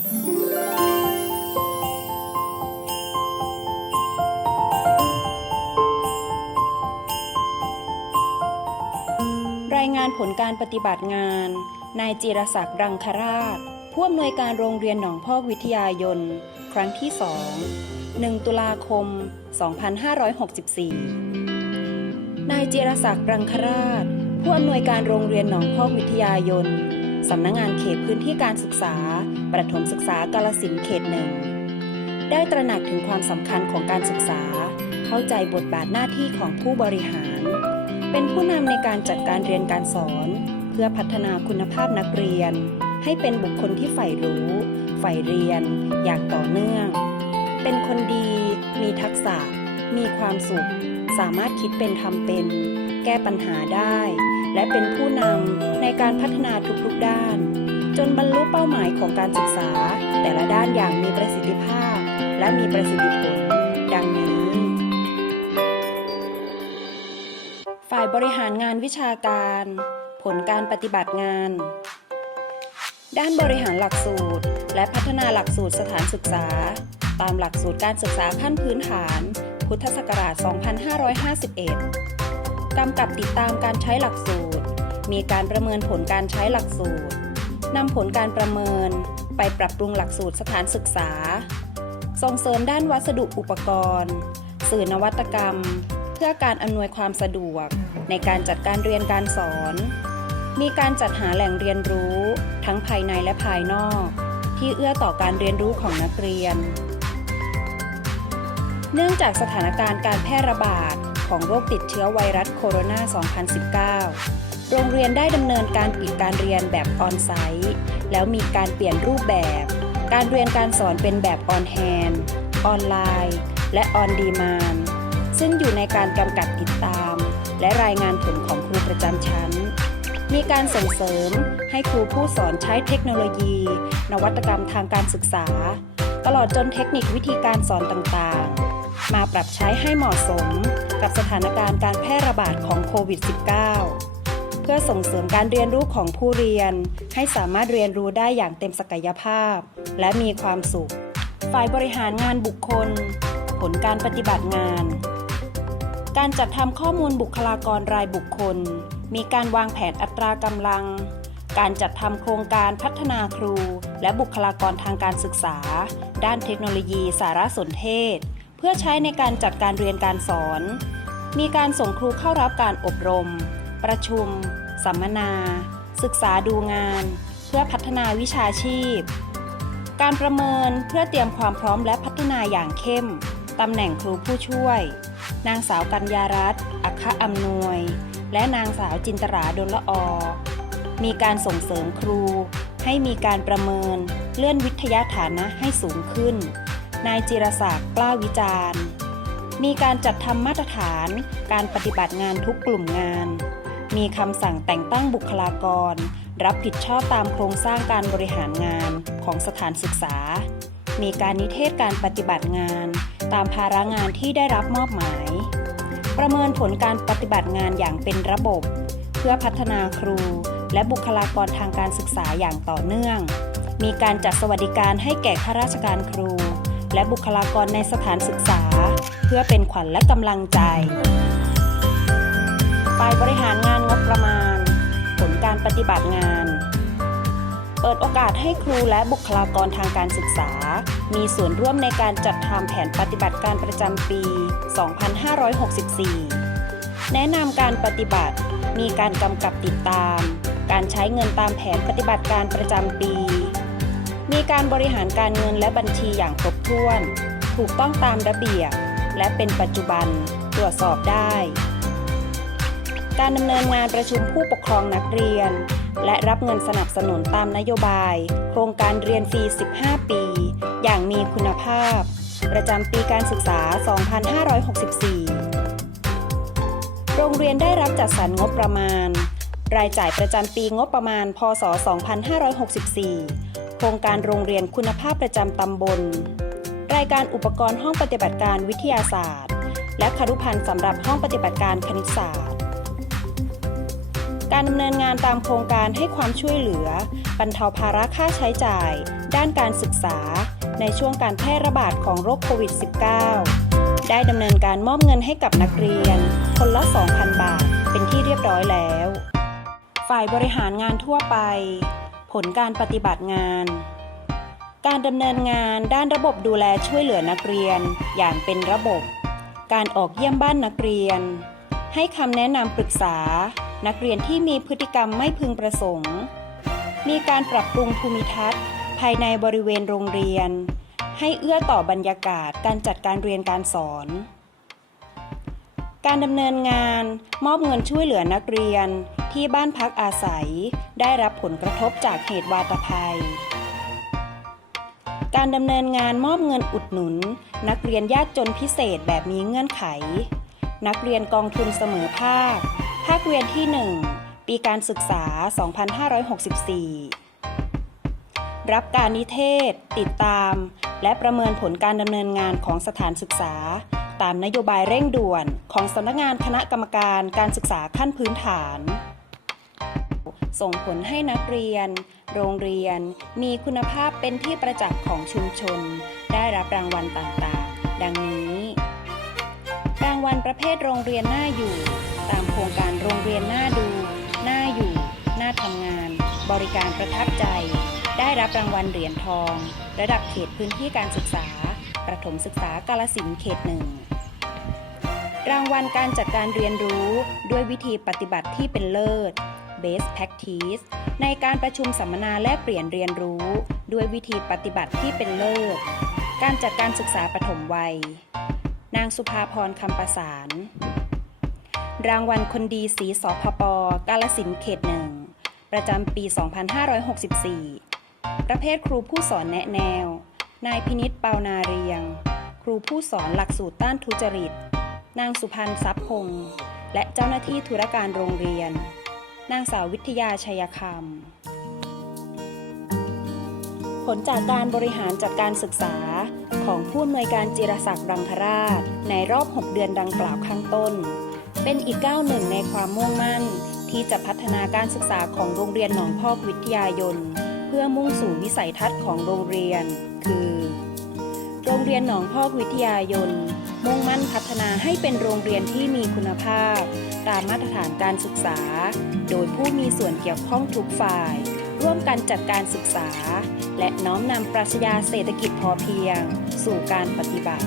รายงานผลการปฏิบัติงาน นายจิรศักดิ์รังคราช ผู้อำนวยการโรงเรียนหนองพอกวิทยายน ครั้งที่2 1ตุลาคม 2564 นายจิรศักดิ์รังคราช ผู้อำนวยการโรงเรียนหนองพอกวิทยายน สำนักงงานเขตพื้นที่การศึกษา ประถมศึกษากาลสินเขตหนึ่ง ได้ตระหนักถึงความสำคัญของการศึกษา เข้าใจบทบาทหน้าที่ของผู้บริหาร เป็นผู้นำในการจัดการเรียนการสอน เพื่อพัฒนาคุณภาพนักเรียน ให้เป็นบุคคลที่ใฝ่รู้ใฝ่เรียน อย่างต่อเนื่อง เป็นคนดี มีทักษะ มีความสุข สามารถคิดเป็นทำเป็น ก้ปัญหาได้ และเป็นผู้นำในการพัฒนาทุกๆด้าน จนบรรลุเป้าหมายของการศึกษา แต่ละด้านอย่างมีประสิทธิภาพ และมีประสิทธิผล ดังนี้ ฝ่ายบริหารงานวิชาการ ผลการปฏิบัติงาน ด้านบริหารหลักสูตร และพัฒนาหลักสูตรสถานศึกษา ตามหลักสูตรการศึกษาขั้นพื้นฐาน พุทธศักราช 2551 กำกับติดตามการใช้หลักสูตร มีการประเมินผลการใช้หลักสูตรนำผลการประเมินไปปรับปรุงหลักสูตรสถานศึกษา ส่งเสริมด้านวัสดุอุปกรณ์ สื่อนวัตกรรม เพื่อการอำนวยความสะดวก ในการจัดการเรียนการสอน มีการจัดหาแหล่งเรียนรู้ ทั้งภายในและภายนอก ที่เอื้อต่อการเรียนรู้ของนักเรียน เนื่องจากสถานการณ์การแพร่ระบาด ของโรคติดเชื้อไวรัสโคโรนา 2019 โรงเรียนได้ดำเนินการปิดการเรียนแบบออนไซต์แล้วมีการเปลี่ยนรูปแบบ การเรียนการสอนเป็นแบบออนแฮนด์ออนไลน์ และออนดีมานซึ่งอยู่ในการกำกับติดตาม และรายงานผลของครูประจำชั้น มีการส่งเสริมให้ครูผู้สอนใช้เทคโนโลยี นวัตกรรมทางการศึกษา ตลอดจนเทคนิควิธีการสอนต่างๆ มาปรับใช้ให้เหมาะสมกับสถานการณ์การแพร่ระบาดของโควิด -19 เพื่อส่งเสริมการเรียนรู้ของผู้เรียน ให้สามารถเรียนรู้ได้อย่างเต็มศักยภาพ และมีความสุข ฝ่ายบริหารงานบุคคล ผลการปฏิบัติงาน การจัดทำข้อมูลบุคลากรรายบุคคล มีการวางแผนอัตรากำลังการจัดทำโครงการพัฒนาครู และบุคลากรทางการศึกษา ด้านเทคโนโลยีสารสนเทศ เพื่อใช้ในการจัดการเรียนการสอน มีการส่งครูเข้ารับการอบรม ประชุม สัมมนา ศึกษาดูงาน เพื่อพัฒนาวิชาชีพ การประเมินเพื่อเตรียมความพร้อมและพัฒนาอย่างเข้ม ตำแหน่งครูผู้ช่วย นางสาวกัญญารัตน์อัคคะอำนวย และนางสาวจินตราดลละออมีการส่งเสริมครู ให้มีการประเมินเลื่อนวิทยาฐานะให้สูงขึ้น นายจิรศักดิ์กล้าวิจารณ์ มีการจัดทำมาตรฐานการปฏิบัติงานทุกกลุ่มงาน มีคำสั่งแต่งตั้งบุคลากร รับผิดชอบตามโครงสร้างการบริหารงานของสถานศึกษา มีการนิเทศการปฏิบัติงาน ตามภาระงานที่ได้รับมอบหมาย ประเมินผลการปฏิบัติงานอย่างเป็นระบบ เพื่อพัฒนาครูและบุคลากรทางการศึกษาอย่างต่อเนื่อง มีการจัดสวัสดิการให้แก่ข้าราชการครู และบุคลากรในสถานศึกษา เพื่อเป็นขวัญและกำลังใจฝ่ายบริหารงานงบประมาณ ผลการปฏิบัติงาน เปิดโอกาสให้ครูและบุคลากรทางการศึกษา มีส่วนร่วมในการจัดทำแผนปฏิบัติการประจำปี 2564 แนะนำการปฏิบัติ มีการกำกับติดตาม การใช้เงินตามแผนปฏิบัติการประจำปี มีการบริหารการเงินและบัญชีอย่างครบถ้วน ถูกต้องตามระเบียบ และเป็นปัจจุบันตรวจสอบได้ การดำเนินงานประชุมผู้ปกครองนักเรียน และรับเงินสนับสนุนตามนโยบาย โครงการเรียนฟรี 15 ปี อย่างมีคุณภาพ ประจำปีการศึกษา 2564 โรงเรียนได้รับจัดสรรงบประมาณ รายจ่ายประจำปีงบประมาณ พศ 2564 โครงการโรงเรียนคุณภาพประจำตำบล รายการอุปกรณ์ห้องปฏิบัติการวิทยาศาสตร์ และคารุพันธ์สำหรับห้องปฏิบัติการคณิตศาสตร์ การดำเนินงานตามโครงการให้ความช่วยเหลือ บรรเทาภาระค่าใช้จ่าย ด้านการศึกษา ในช่วงการแพร่ระบาดของโรคโควิด -19 ได้ดำเนินการมอบเงินให้กับนักเรียน คนละ 2,000 บาท เป็นที่เรียบร้อยแล้ว ฝ่ายบริหารงานทั่วไป ผลการปฏิบัติงาน การดำเนินงานด้านระบบดูแลช่วยเหลือนักเรียนอย่างเป็นระบบ การออกเยี่ยมบ้านนักเรียน ให้คำแนะนำปรึกษา นักเรียนที่มีพฤติกรรมไม่พึงประสงค์ มีการปรับปรุงภูมิทัศน์ ภายในบริเวณโรงเรียน ให้เอื้อต่อบรรยากาศการจัดการเรียนการสอนการดำเนินงานมอบเงินช่วยเหลือนักเรียน ที่บ้านพักอาศัย ได้รับผลกระทบจากเหตุวาตภัย การดำเนินงานมอบเงินอุดหนุน นักเรียนยากจนพิเศษแบบมีเงื่อนไข นักเรียนกองทุนเสมอภาค ภาคเรียนที่ 1 ปีการศึกษา 2564รับการนิเทศ ติดตาม และประเมินผลการดำเนินงานของสถานศึกษา ตามนโยบายเร่งด่วนของสำนักงานคณะกรรมการการศึกษาขั้นพื้นฐาน ส่งผลให้นักเรียน โรงเรียน มีคุณภาพเป็นที่ประจักษ์ของชุมชน ได้รับรางวัลต่างๆ ดังนี้ รางวัลประเภทโรงเรียนน่าอยู่ ตามโครงการโรงเรียนน่าดู น่าอยู่ น่าทำงาน บริการประทับใจ ได้รับรางวัลเหรียญทอง ระดับเขตพื้นที่การศึกษา ประถมศึกษากาลสินเขตหนึ่งรางวัลการจัดการเรียนรู้ด้วยวิธีปฏิบัติที่เป็นเลิศ Best Practice ในการประชุมสัมมนาแลกเปลี่ยนเรียนรู้ ด้วยวิธีปฏิบัติที่เป็นเลิศ การจัดการศึกษาปฐมวัย นางสุภาพรคำประสาน รางวัลคนดีสีสพปกาลสินเขตหนึ่ง ประจำปี 2564 ประเภทครูผู้สอนแนะแนว นายพินิษเปานาเรียง ครูผู้สอนหลักสูตรต้านทุจริต นางสุพันธ์ทรัพย์พงศ์และเจ้าหน้าที่ธุรการโรงเรียน นางสาววิทยาชัยคำ ผลจากการบริหารจัดการศึกษาของผู้อำนวยการจิรศักดิ์รังคราช ในรอบ 6 เดือนดังกล่าวข้างต้น เป็นอีกก้าวหนึ่งในความมุ่งมั่น ที่จะพัฒนาการศึกษาของโรงเรียนหนองพอกวิทยายน เพื่อมุ่งสู่วิสัยทัศน์ของโรงเรียน คือ โรงเรียนหนองพอกวิทยายน มุ่งมั่นพัฒนาให้เป็นโรงเรียนที่มีคุณภาพ ตามมาตรฐานการศึกษา โดยผู้มีส่วนเกี่ยวข้องทุกฝ่าย ร่วมกันจัดการศึกษา และน้อมนำปรัชญาเศรษฐกิจพอเพียง สู่การปฏิบัติ